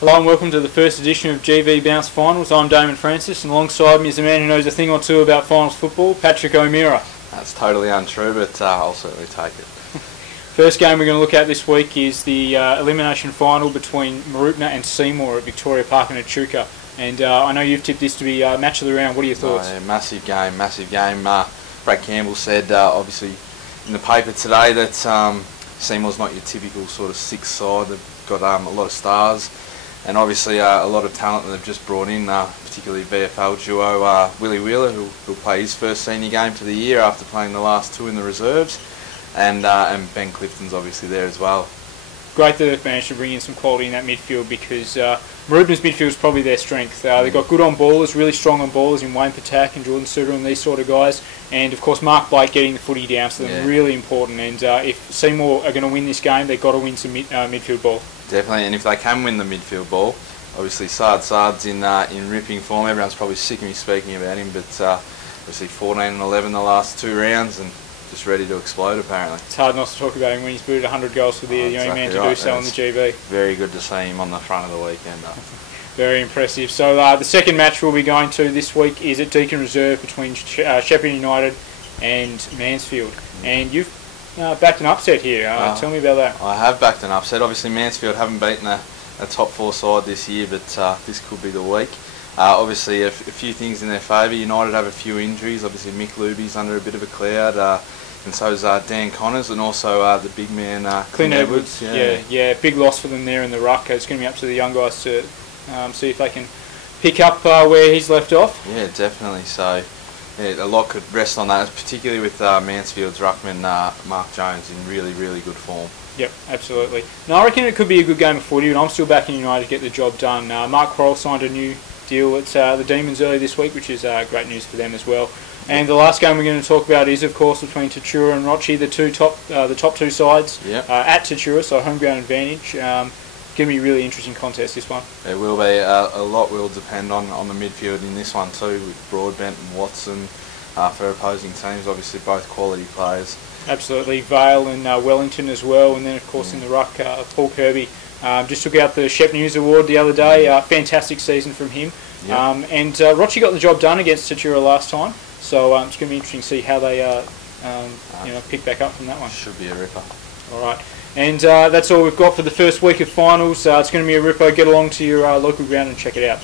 Hello and welcome to the first edition of GV Bounce Finals. I'm Damen Francis, and alongside me is a man who knows a thing or two about finals football, Patrick O'Meara. That's totally untrue, but I'll certainly take it. First game we're going to look at this week is the elimination final between Mooroopna and Seymour at Victoria Park in Echuca. And I know you've tipped this to be match of the round. What are your thoughts? Yeah, massive game, massive game. Brad Campbell said, obviously, in the paper today that Seymour's not your typical sort of sixth side. They've got a lot of stars and obviously a lot of talent that they've just brought in, particularly VFL duo Willie Wheeler, who'll play his first senior game for the year after playing the last two in the reserves, and Ben Clifton's obviously there as well. Great that they've managed to bring in some quality in that midfield, because Mooroopna's midfield is probably their strength. They've got good on ballers, really strong on ballers in Wayne Patak and Jordan Suter and these sort of guys, and of course Mark Blake getting the footy down to them, really important. And if Seymour are going to win this game, they've got to win some midfield ball. Definitely, and if they can win the midfield ball, obviously Saad's in ripping form. Everyone's probably sick of me speaking about him, but obviously 14 and 11 the last two rounds, and just ready to explode apparently. It's hard not to talk about him when he's booted 100 goals for the year, the only man to do so on the GB. Very good to see him on the front of the weekend. Very impressive. So the second match we'll be going to this week is at Deakin Reserve between Shepparton United and Mansfield. And you've backed an upset here. Tell me about that. I have backed an upset. Obviously Mansfield haven't beaten a top four side this year, but this could be the week. Obviously a few things in their favour. United have a few injuries. Obviously Mick Luby's under a bit of a cloud, and so is Dan Connors, and also the big man Clint Edwards. Yeah, big loss for them there in the ruck. It's going to be up to the young guys to see if they can pick up where he's left off. Yeah, definitely. So yeah, a lot could rest on that, particularly with Mansfield's ruckman Mark Jones in really, really good form. Yep, absolutely. No, I reckon it could be a good game of footy, but I'm still backing United to get the job done. Mark Quarrell signed a new deal at the Demons earlier this week, which is great news for them as well. And the last game we're going to talk about is, of course, between Tatura and Rochi, the top two sides at Tatura, so home ground advantage. Going to be a really interesting contest, this one. It will be. A lot will depend on the midfield in this one too, with Broadbent and Watson for opposing teams. Obviously, both quality players. Absolutely. Vale and Wellington as well, and then of course in the ruck, Paul Kirby. Just took out the Shep News Award the other day. Fantastic season from him. And Rochi got the job done against Tatura last time, so it's going to be interesting to see how they pick back up from that one. Should be a ripper. All right. And that's all we've got for the first week of finals. It's going to be a ripper. Get along to your local ground and check it out.